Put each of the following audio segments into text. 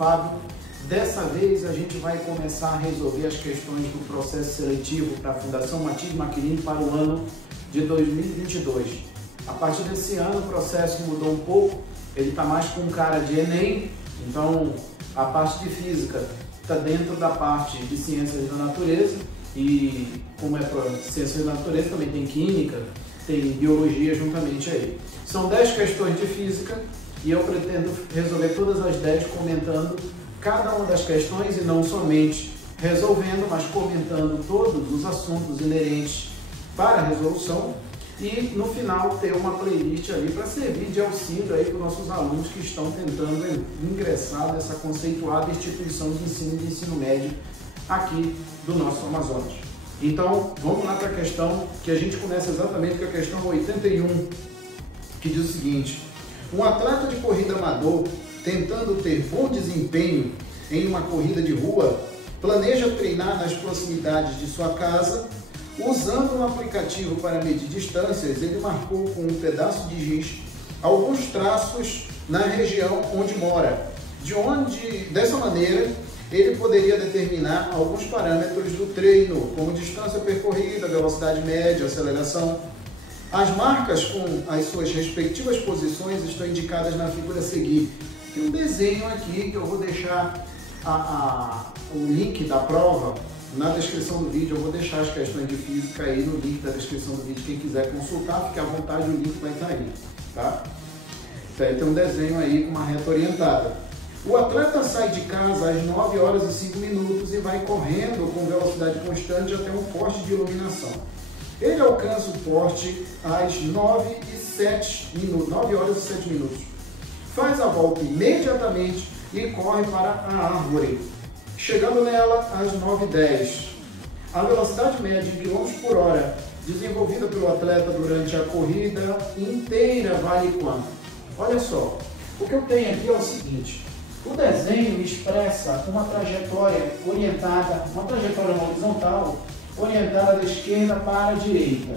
Fábio. Dessa vez a gente vai começar a resolver as questões do processo seletivo para a Fundação Matias Maquirini para o ano de 2022. A partir desse ano o processo mudou um pouco, ele está mais com cara de Enem, então a parte de física está dentro da parte de ciências da natureza e como é para ciências da natureza também tem química, tem biologia juntamente aí. São 10 questões de física e eu pretendo resolver todas as 10 comentando cada uma das questões e não somente resolvendo, mas comentando todos os assuntos inerentes para a resolução e no final ter uma playlist ali para servir de auxílio aí para os nossos alunos que estão tentando ingressar nessa conceituada instituição de ensino médio aqui do nosso Amazonas. Então, vamos lá para a questão que a gente começa exatamente com a questão 81, que diz o seguinte: um atleta de corrida amador, tentando ter bom desempenho em uma corrida de rua, planeja treinar nas proximidades de sua casa. Usando um aplicativo para medir distâncias, ele marcou com um pedaço de giz alguns traços na região onde mora. Dessa maneira, ele poderia determinar alguns parâmetros do treino, como distância percorrida, velocidade média, aceleração. As marcas com as suas respectivas posições estão indicadas na figura a seguir. Tem um desenho aqui que eu vou deixar o link da prova na descrição do vídeo. Eu vou deixar as questões de física aí no link da descrição do vídeo. Quem quiser consultar, fique à vontade, o link vai estar aí, tá? Então, aí tem um desenho aí com uma reta orientada. O atleta sai de casa às 9 horas e 5 minutos e vai correndo com velocidade constante até um poste de iluminação. Ele alcança o poste às 9 horas e 7 minutos. Faz a volta imediatamente e corre para a árvore, chegando nela às 9h10. A velocidade média em km por hora desenvolvida pelo atleta durante a corrida inteira vale quanto? Olha só, o que eu tenho aqui é o seguinte: o desenho expressa uma trajetória orientada, uma trajetória horizontal, orientada da esquerda para a direita.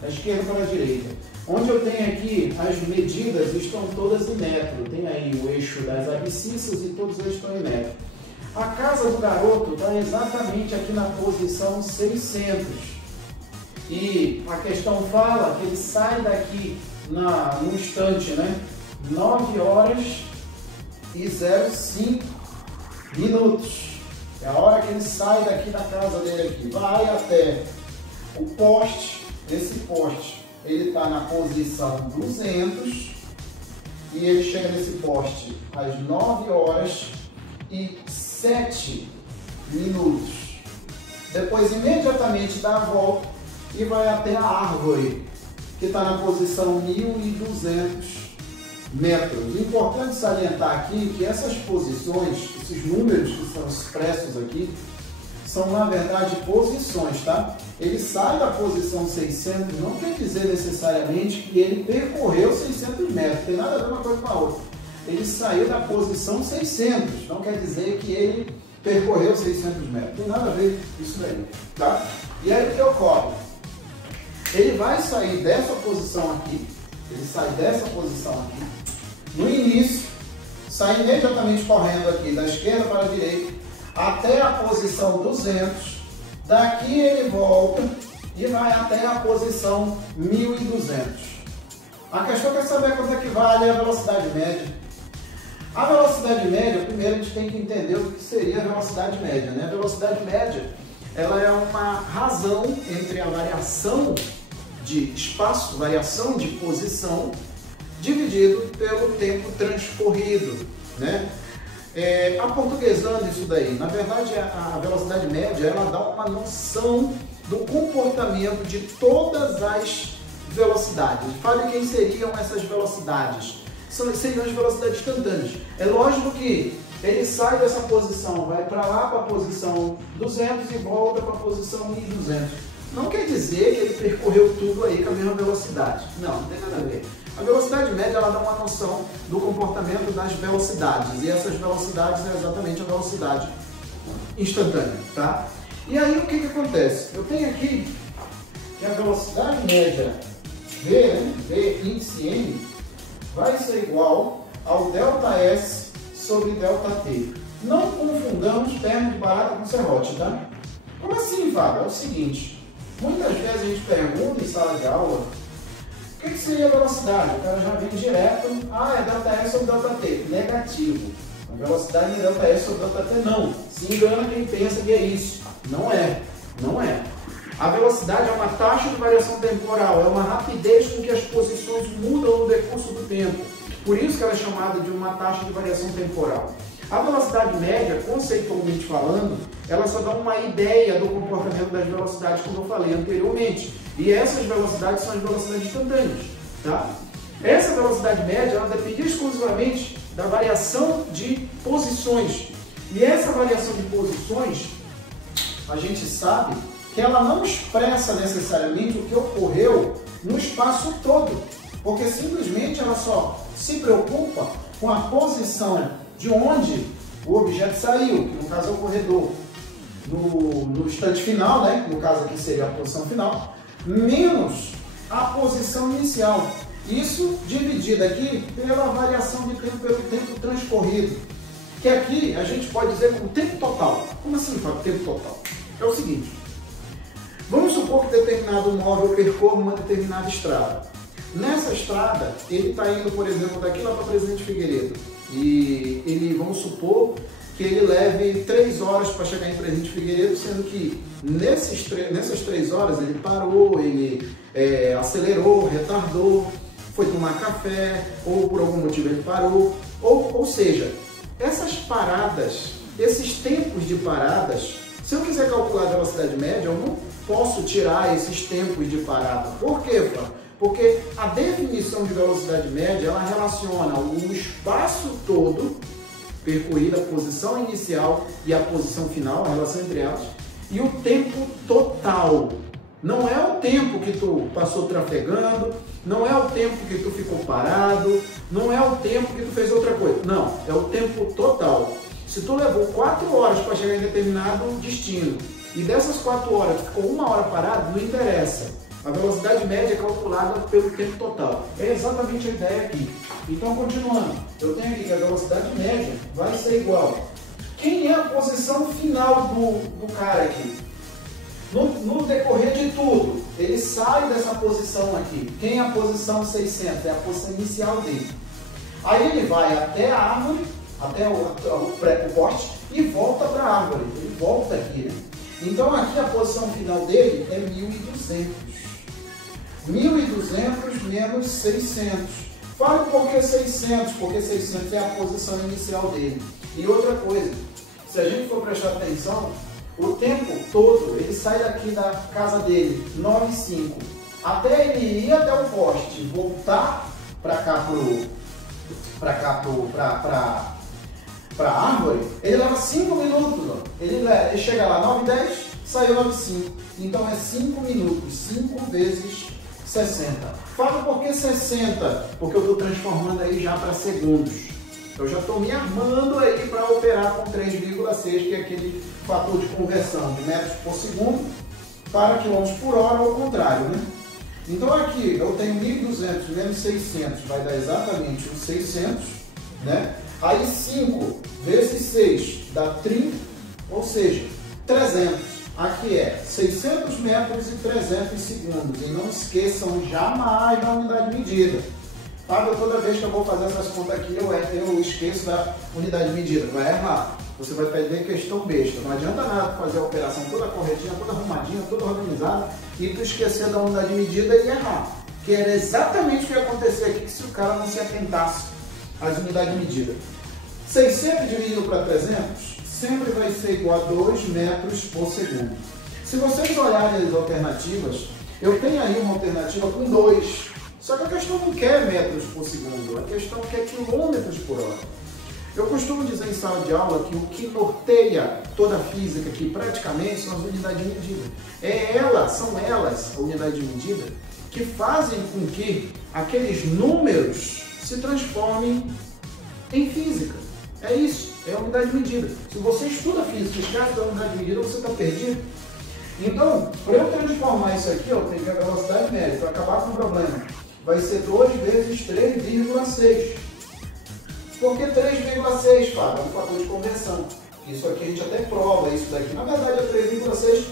Da esquerda para a direita. Onde eu tenho aqui as medidas estão todas em metro. Tem aí o eixo das abscissas e todos eles estão em metro. A casa do garoto está exatamente aqui na posição 600. E a questão fala que ele sai daqui no instante, né? 9 horas e 05 minutos. É a hora que ele sai daqui da casa dele aqui. Vai até o poste. Esse poste, ele está na posição 200 e ele chega nesse poste às 9 horas e 7 minutos. Depois, imediatamente, dá a volta e vai até a árvore, que está na posição 1.200 metros. Importante salientar aqui que essas posições, esses números que são expressos aqui, são na verdade posições, tá? Ele sai da posição 600, não quer dizer necessariamente que ele percorreu 600 metros, tem nada a ver uma coisa com a outra. Ele saiu da posição 600, não quer dizer que ele percorreu 600 metros, tem nada a ver isso daí, tá? E aí o que ocorre? Ele vai sair dessa posição aqui, no início, sai imediatamente correndo aqui da esquerda para a direita, até a posição 200, daqui ele volta e vai até a posição 1200. A questão é saber quanto é que vale a velocidade média. A velocidade média, primeiro a gente tem que entender o que seria a velocidade média, né? A velocidade média, ela é uma razão entre a variação de espaço, variação de posição, dividido pelo tempo transcorrido, né? Aportuguesando isso daí, na verdade a velocidade média ela dá uma noção do comportamento de todas as velocidades. Fale quem seriam essas velocidades. Seriam as velocidades instantâneas. É lógico que ele sai dessa posição, vai para lá para a posição 200 e volta para a posição 1200. Não quer dizer que ele percorreu tudo aí com a mesma velocidade. Não tem nada a ver. A velocidade média ela dá uma noção do comportamento das velocidades, e essas velocidades é exatamente a velocidade instantânea, tá? E aí o que acontece? Eu tenho aqui que a velocidade média V índice N, vai ser igual ao ΔS sobre ΔT. Não confundamos perna de barata com serrote, tá? Como assim, Fábio? É o seguinte, muitas vezes a gente pergunta em sala de aula o que seria a velocidade. O cara já vem direto, é ΔS sobre ΔT. Negativo. A velocidade é ΔS sobre ΔT, não. Se engana quem pensa que é isso. Não é. Não é. A velocidade é uma taxa de variação temporal, é uma rapidez com que as posições mudam no decurso do tempo. Por isso que ela é chamada de uma taxa de variação temporal. A velocidade média, conceitualmente falando, ela só dá uma ideia do comportamento das velocidades, como eu falei anteriormente. E essas velocidades são as velocidades instantâneas, tá? Essa velocidade média, ela depende exclusivamente da variação de posições. E essa variação de posições, a gente sabe que ela não expressa necessariamente o que ocorreu no espaço todo, porque simplesmente ela só se preocupa com a posição de onde o objeto saiu, que no caso é o corredor, no instante final, né? No caso aqui seria a posição final, menos a posição inicial. Isso dividido aqui pela variação de tempo, pelo tempo transcorrido, que aqui a gente pode dizer como tempo total. Como assim, Fábio, tempo total? É o seguinte, vamos supor que determinado móvel percorra uma determinada estrada. Nessa estrada, ele está indo, por exemplo, daqui lá para Presidente Figueiredo. E ele, vamos supor que ele leve 3 horas para chegar em Presidente Figueiredo, sendo que nessas 3 horas ele parou, ele acelerou, retardou, foi tomar café, ou por algum motivo ele parou. Ou seja, essas paradas, esses tempos de paradas, se eu quiser calcular a velocidade média, eu não posso tirar esses tempos de parada. Por quê, Fábio? Porque a definição de velocidade média, ela relaciona o espaço todo percorrido, a posição inicial e a posição final, a relação entre elas, e o tempo total. Não é o tempo que tu passou trafegando, não é o tempo que tu ficou parado, não é o tempo que tu fez outra coisa. Não, é o tempo total. Se tu levou 4 horas para chegar em determinado destino, e dessas 4 horas tu ficou 1 hora parado, não interessa. A velocidade média é calculada pelo tempo total. É exatamente a ideia aqui. Então, continuando, eu tenho aqui que a velocidade média vai ser igual. Quem é a posição final do cara aqui? No decorrer de tudo, ele sai dessa posição aqui. Quem é a posição 600? É a posição inicial dele. Aí ele vai até a árvore, até o poste, e volta para a árvore. Ele volta aqui, né? Então, aqui a posição final dele é 1.200. 1.200 menos 600. Fale por que 600? Porque 600 é a posição inicial dele. E outra coisa, se a gente for prestar atenção, o tempo todo, ele sai daqui da casa dele, 9h05, até ele ir até o poste, voltar para cá para a árvore, ele leva 5 minutos. Ó. Ele chega lá 9h10, saiu 9h05. Então é 5 minutos, 5 vezes 60. Fala por que 60? Porque eu estou transformando aí já para segundos. Eu já estou me armando aí para operar com 3,6, que é aquele fator de conversão de metros por segundo para quilômetros por hora, ou ao contrário, né? Então aqui eu tenho 1.200 menos 600, vai dar exatamente os 600, né? Aí 5 vezes 6 dá 30, ou seja, 300. Aqui é 600 metros e 300 segundos. E não esqueçam jamais da unidade medida. Fábio, toda vez que eu vou fazer essas contas aqui, eu esqueço da unidade medida. Vai errar. Você vai perder questão besta. Não adianta nada fazer a operação toda corretinha, toda arrumadinha, toda organizada, e tu esquecer da unidade medida e errar. Que era exatamente o que ia acontecer aqui se o cara não se atentasse às unidades medidas. 600 dividido para 300 sempre vai ser igual a 2 metros por segundo. Se vocês olharem as alternativas, eu tenho aí uma alternativa com 2. Só que a questão não quer metros por segundo, a questão quer quilômetros por hora. Eu costumo dizer em sala de aula que o que norteia toda a física aqui praticamente são as unidades de medida. São elas, a unidade de medida, que fazem com que aqueles números se transformem em física. É isso, é a unidade de medida. Se você estuda física e esquece da unidade de medida, você está perdido. Então, para eu transformar isso aqui, eu tenho que a velocidade média, para acabar com o problema, vai ser 2 vezes 3,6. Por que 3,6, Fábio? É um fator de conversão. Isso aqui a gente até prova isso daqui. Na verdade é 3,6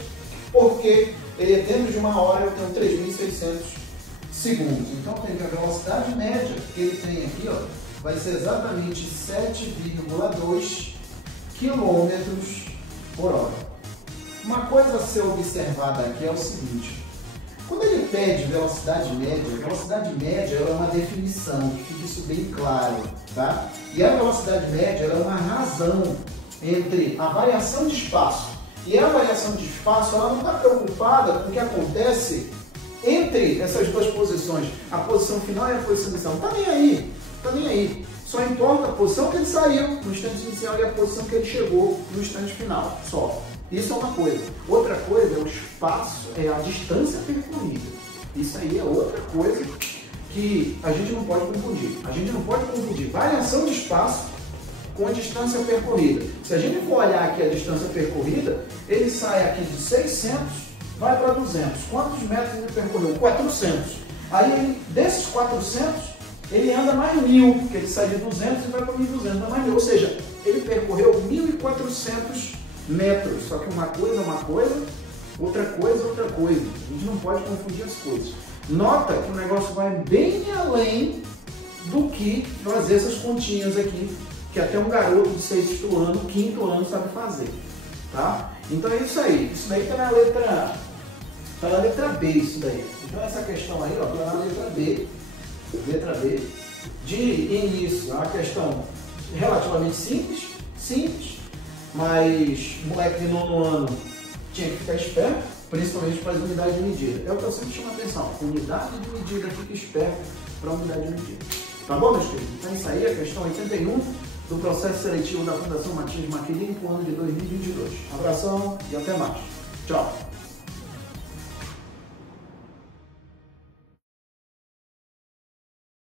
porque dentro de uma hora eu tenho 3.600 segundos. Então tem a velocidade média que ele tem aqui, ó, vai ser exatamente 7,2 km por hora. Uma coisa a ser observada aqui é o seguinte: quando ele pede velocidade média ela é uma definição, que fique isso bem claro, tá? E a velocidade média ela é uma razão entre a variação de espaço. E a variação de espaço ela não está preocupada com o que acontece entre essas duas posições, a posição final e a posição inicial. Não está nem aí, está nem aí. Só importa a posição que ele saiu no instante inicial e a posição que ele chegou no instante final, só. Isso é uma coisa. Outra coisa é o espaço, é a distância percorrida. Isso aí é outra coisa que a gente não pode confundir. A gente não pode confundir variação de espaço com a distância percorrida. Se a gente for olhar aqui a distância percorrida, ele sai aqui de 600, vai para 200. Quantos metros ele percorreu? 400. Aí, desses 400, ele anda mais 1.000, porque ele sai de 200 e vai para 1.200, anda mais 1.000. Ou seja, ele percorreu 1.400 metros. Só que uma coisa é uma coisa, outra coisa é outra coisa. A gente não pode confundir as coisas. Nota que o negócio vai bem além do que fazer essas continhas aqui, que até um garoto de 6º ano, 5º ano sabe fazer, tá? Então é isso aí. Isso daí está na letra B, isso daí. Então essa questão aí, ó, está na letra B, de início. É uma questão relativamente simples, mas moleque de 9º ano tinha que ficar esperto, principalmente para as unidades de medida. É o que eu sempre chamo a atenção. Unidade de medida, fica esperto para a unidade de medida. Tá bom, meus queridos? Então isso aí, a questão 81 do processo seletivo da Fundação Matias Maquirini para o ano de 2022. Abração e até mais. Tchau!